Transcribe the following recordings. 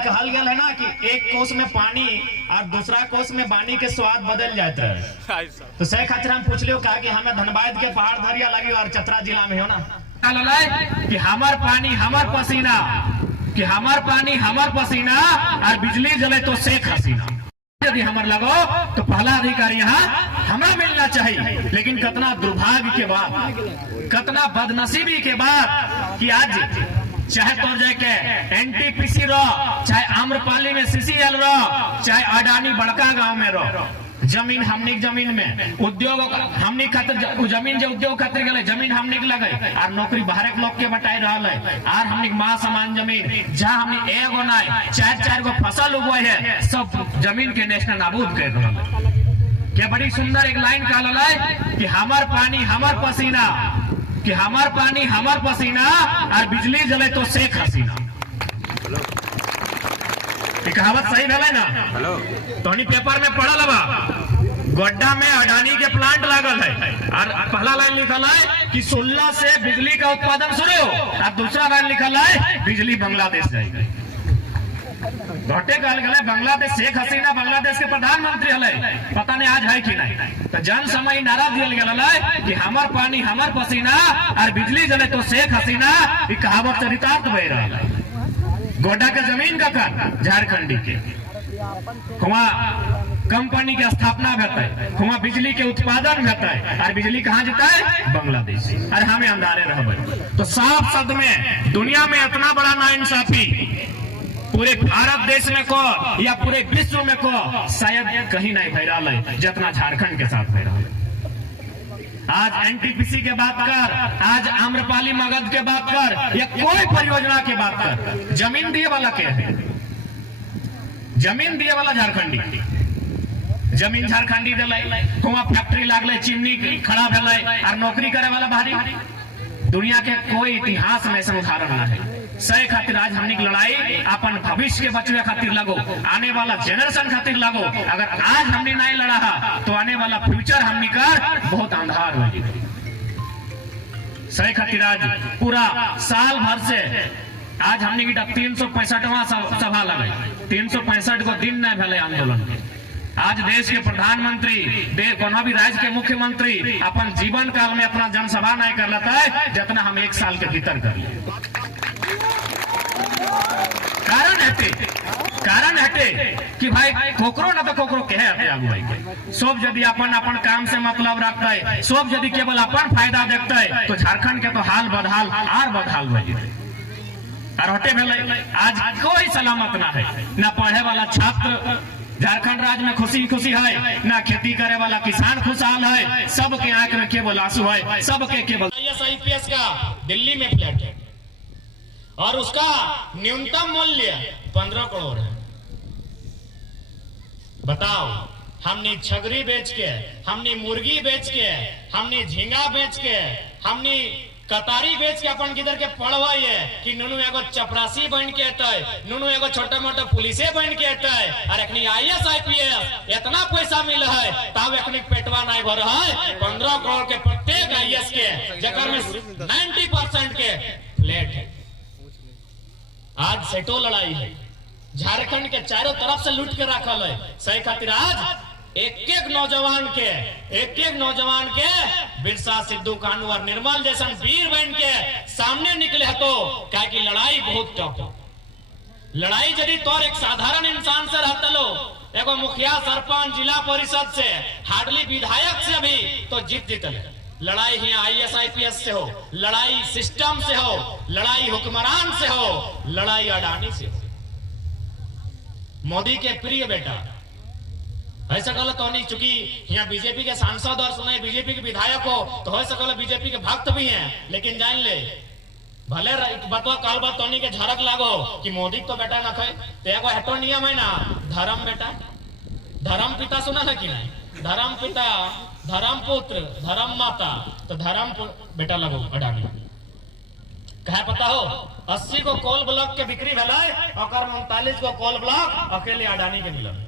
कि कहल गया है ना कि एक कोस में पानी और दूसरा कोस में पानी के स्वाद बदल जाता है। तो सही खातिर हम पूछ लियो कहा कि हमें धनबाद के पहाड़ धरिया लगी और चतरा जिला में हो ना कि हमार पानी हमार पसीना, कि हमार पानी हमार पसीना और बिजली जले तो शेख हसीना। यदि हमार लगो तो पहला अधिकार यहाँ हमें मिलना चाहिए। लेकिन कितना दुर्भाग्य के बाद, कितना बदनसीबी के बाद कि आज चाहे तो जाके एनटीपीसी रो, चाहे आम्रपाली में सीसीएल रो, चाहे अडानी बड़का गांव में रो, जमीन हमनी जमीन में उद्योग हमनी खातिर जमीन जो उद्योग खातिर गले जमीन हमनी के लगे और नौकरी बाहर के लोग के बटाई रहल है। और हमनी मां समान जमीन जहां हमनी एगो ना चार गो फसल उगवाई है, सब जमीन के नेशनल नाबूद कर रहल है। क्या बड़ी सुंदर एक लाइन कहल है कि हमार पानी हमार पसीना, कि हमार पानी हमार पसीना और बिजली जले तो शेख हसीना। कहावत सही है ना? तो पेपर में पढ़ल बा गोड्डा में अडानी के प्लांट लागल है और पहला लाइन लिखल है कि 16 से बिजली का उत्पादन शुरू हो और दूसरा लाइन लिखल है बिजली बांग्लादेश जाएगी। घटे कहल गए बांग्लादेश, शेख हसीना बांग्लादेश के प्रधानमंत्री हले, पता नहीं आज है कि नहीं। तो जन समय नारा दियल गया कि हमार पानी हमार पसीना और बिजली जले तो शेख हसीना। कहावत चरितार्थ बह रहा है। गोड्डा के जमीन का कर झारखंडी के वहाँ कंपनी के स्थापना होता है, वहाँ बिजली के उत्पादन होता है और बिजली कहाँ जाता है? बांग्लादेश। और हमें अंधारे रह तो साफ शब्द में दुनिया में इतना बड़ा नाइंसाफी पूरे भारत देश में को या पूरे विश्व में को शायद कहीं नहीं फैला है जितना झारखंड के साथ फैला है। आज एनटीपीसी के बात कर, आज आम्रपाली मगध के बात कर, या कोई परियोजना के बात कर, जमीन दिए वाला क्या है? जमीन दिए वाला झारखंडी, जमीन झारखंडी दिलाई, वहां फैक्ट्री लागले, चिमनी खड़ा भेलै और नौकरी करे वाला बाहरी। दुनिया के कोई इतिहास में ऐसा उदाहरण ना है। सही खातिर आज हमनी की लड़ाई अपन भविष्य के बचवे खातिर लगो, आने वाला जनरेशन खातिर लगो। अगर आज हमने नहीं लड़ा तो आने वाला फ्यूचर हमनी का बहुत अंधार हो जाएगा। सही खातिर आज पूरा साल भर से आज हमने की 365वां सभा लगे, 365 को दिन नहीं भले आंदोलन के। आज देश के प्रधानमंत्री, कोनो भी राज्य के मुख्यमंत्री अपन जीवन काल में अपना जनसभा नहीं कर लेता है जितना हम एक साल के भीतर कर लिए। कारण हटे कि भाई कोकरो ना तो कोकरो कहे हटे अगुवाई के सब यदि अपन अपन काम से मतलब रखता है, सब यदि केवल अपन फायदा देखता है तो झारखंड के तो हाल बदहाल और बदहाल हो जाए। और हटे भेले आज कोई सलामत ना है, ना पढ़े वाला छात्र झारखंड राज्य में खुशी खुशी है, ना खेती करे वाला किसान खुशहाल है। सबके आंख में केवल आंसू है, सबके केवल IAS का दिल्ली में फ्लैट है और उसका न्यूनतम मूल्य 15 करोड़ है। बताओ, हमने छगरी बेच के, हमने मुर्गी बेच के, हमने झींगा बेच के, हमने कतारी बेच के अपन किधर के पढ़वाई है कि नुनू एगो चपरासी बन के अतै, नुनू एगो छोटा मोटा पुलिसे बन के अतै। और अखनी IAS IPS इतना पैसा मिल है तब अखनी पेटवा नहीं भर है। 15 करोड़ के प्रत्येक IAS के जकर में 90% के फ्लैट है। आज सेटो लड़ाई है, झारखंड के चारों तरफ से लूट के रखल है। सही खातिर आज एक एक नौजवान के बिरसा, सिद्धू, कानू और निर्मल जैसन वीर बन के सामने निकले तो क्या कि लड़ाई बहुत टफ है। लड़ाई यदि तोर एक साधारण इंसान से रहता लो, एगो मुखिया, सरपंच, जिला परिषद से, हार्डली विधायक से भी तो जीत ले। लड़ाई ही IAS IPS से हो, लड़ाई सिस्टम से हो, लड़ाई हुक्मरान से हो, लड़ाई अडानी से हो। मोदी के प्रिय बेटा ऐसा कहल तो नहीं, चूंकि यहाँ बीजेपी के सांसद और सुने बीजेपी के विधायक हो तो हो सकल बीजेपी के भक्त भी हैं। लेकिन जान ले भले बतवा काल बात तो नहीं के झरक लागो कि मोदी तो बेटा ना खाए तो एगो हेटो नियम है ना, धर्म बेटा धर्म पिता सुना है कि नहीं? धर्म पिता, धर्म पुत्र, धर्म माता, तो धर्म बेटा लगो अडानी। कहे पता हो 80 को कोल ब्लॉक के बिक्री भेल और 39 को कोल ब्लॉक अकेले अडानी के मिलल।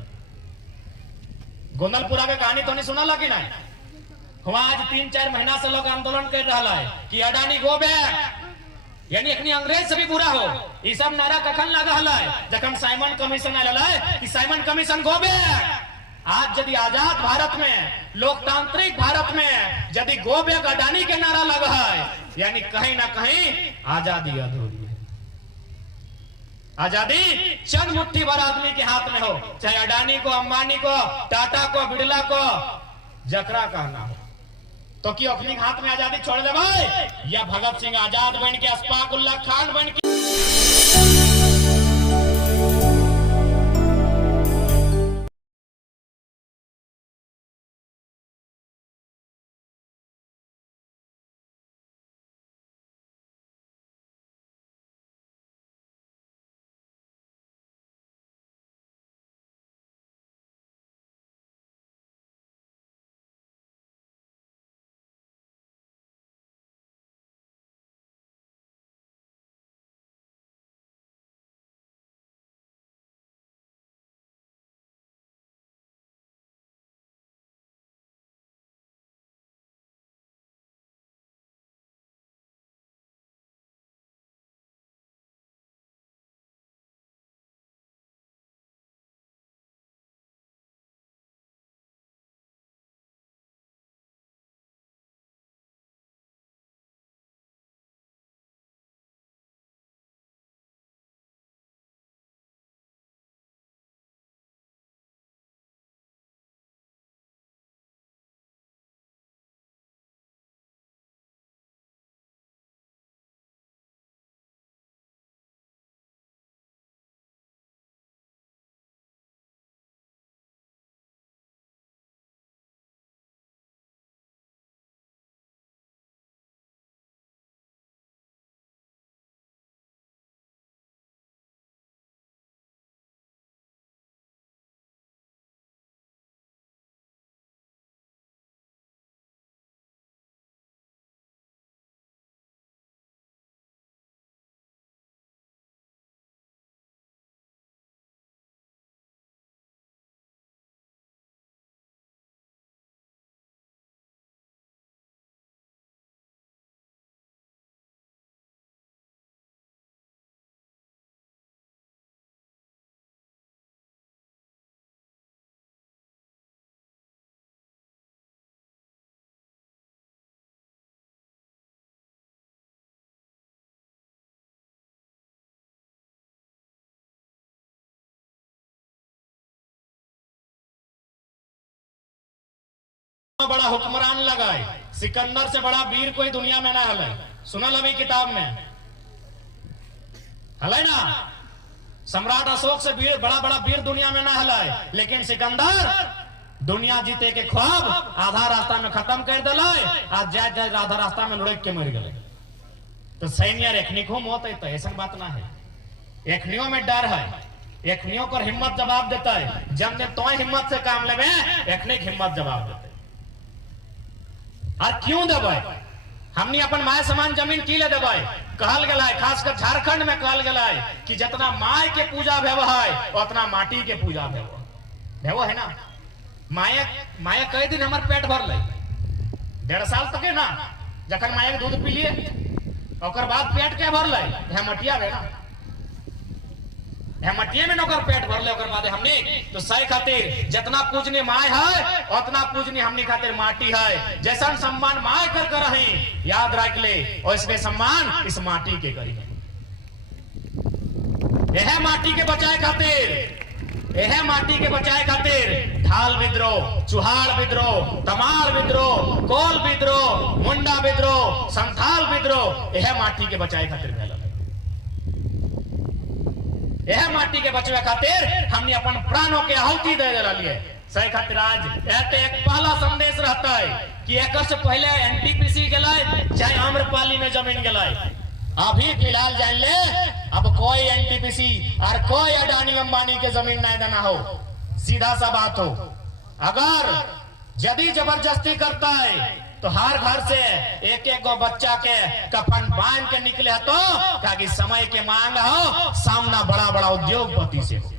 गोंदलपुरा के कहानी तो नहीं सुना लगी नहीं? वहां आज 3-4 महीना से लोग आंदोलन कर रहा है कि अडानी गो बैक, यानी अखनी अंग्रेज से भी बुरा हो। ये सब नारा कखन लगा है जखन साइमन कमीशन आयल है कि साइमन कमीशन गो बैक। आज यदि आजाद भारत में, लोकतांत्रिक भारत में यदि गो बैक अडानी के नारा लगा है, यानी कहीं ना कहीं आजादी अधूरी है। आजादी चंद मुट्ठी भर आदमी के हाथ में हो, चाहे अडानी को, अंबानी को, टाटा को, बिड़ला को, जकरा कहना हो, तो कि अपने हाथ में आजादी छोड़ दे भाई, या भगत सिंह आजाद बन के, अशफाक उल्लाह खान बन के। बड़ा हुक्मरान लगाए, सिकंदर से बड़ा वीर कोई दुनिया में ना हले। सुनल अभी किताब में हले ना, सम्राट अशोक से वीर, बड़ा बड़ा वीर दुनिया में ना हले, लेकिन सिकंदर दुनिया जीते के ख्वाब आधा रास्ता में खत्म कर दिला। आज जाए जाए आधा रास्ता में लुढ़क के मर गए। तो सैन्य एखनी को मौत है, तो ऐसा बात ना है। एखनियों में डर है, एखनियों को हिम्मत जवाब देता है। जब ने तो हिम्मत से काम लेवे, एखनी हिम्मत जवाब देते। और क्यों देवे? हमने अपन माय समान जमीन की ले देवे। कहल गया है, खासकर झारखंड में कहल गया है कि जितना माय के पूजा भेव है उतना माटी के पूजा भेव है ना। माया कई दिन हमारे पेट भर ले, 1.5 साल तक है ना, जखन माया के दूध पी लिए और बाद पेट के भर ले, हेमटिया में ना, हेमटिया में नौकर पेट भर ले। और बाद हमने तो सही खातिर जितना पूजने माय है उतना पूजने हमने खातिर माटी है। जैसा सम्मान माय कर कर रहे याद रख ले, और इसके सम्मान इस माटी के करी। यह माटी के बचाए खातिर, यह माटी के बचाए खातिर ढाल विद्रोह, चुहाड़ विद्रोह, तमार विद्रोह, कोल विद्रोह, मुंडा विद्रोह, संथाल विद्रोह, यह माटी के बचाए खातिर भेल। यह माटी के बचवे खातिर हमने अपन प्राणों के आहुति दे दिए। सही खातिर आज एक पहला संदेश रहता है कि एक से पहले एनटीपीसी गलाए चाहे आम्रपाली में जमीन गलाए, अभी फिलहाल जान ले अब कोई एनटीपीसी और कोई अडानी अंबानी के जमीन नहीं देना हो। सीधा सा बात हो, अगर यदि जबरदस्ती करता है तो हर घर से एक एक गो बच्चा के कफन बांध के निकले तो ताकि समय के मांग हो, सामना बड़ा बड़ा उद्योगपति से हो।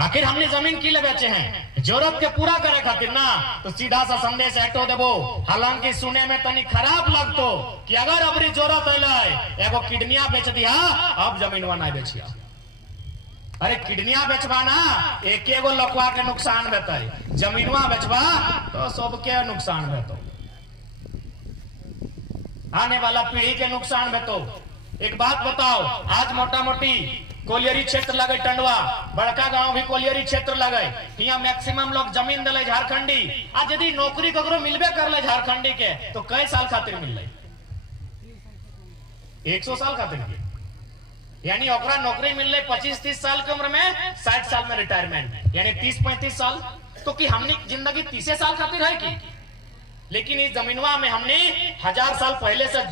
आखिर हमने जमीन की ले बेचे हैं जरूरत के पूरा करे खातिर ना, तो सीधा सा संदेश हटो देबो। हालांकि सुने में तनी खराब लगतो कि अगर अबरी जरूरत है एगो किडनिया बेच दिया, अब जमीनवा ना बेचिया। अरे किडनिया बेचबा ना एक एगो लकवा के नुकसान बेता, जमीनवा बेचबा तो सबके नुकसान बेतो, आने वाला पीढ़ी के नुकसान बेतो। एक बात बताओ, आज मोटा मोटी कोलियरी क्षेत्र लगे, टंडवा बड़का गांव भी कोलियरी क्षेत्र लगे, यहाँ मैक्सिमम लोग जमीन दिले झारखंडी। आज यदि नौकरी ककरो मिलबे कर ले झारखंडी के तो कई साल खातिर मिल ले, 100 साल खातिर के, यानी ओकरा नौकरी मिल ले 25-30 साल की उम्र में, 60 साल में रिटायरमेंट, यानी 30-35 साल। तो कि हमने जिंदगी 30 साल खातिर है की, लेकिन इस जमीनवा में हमने 1000 साल पहले से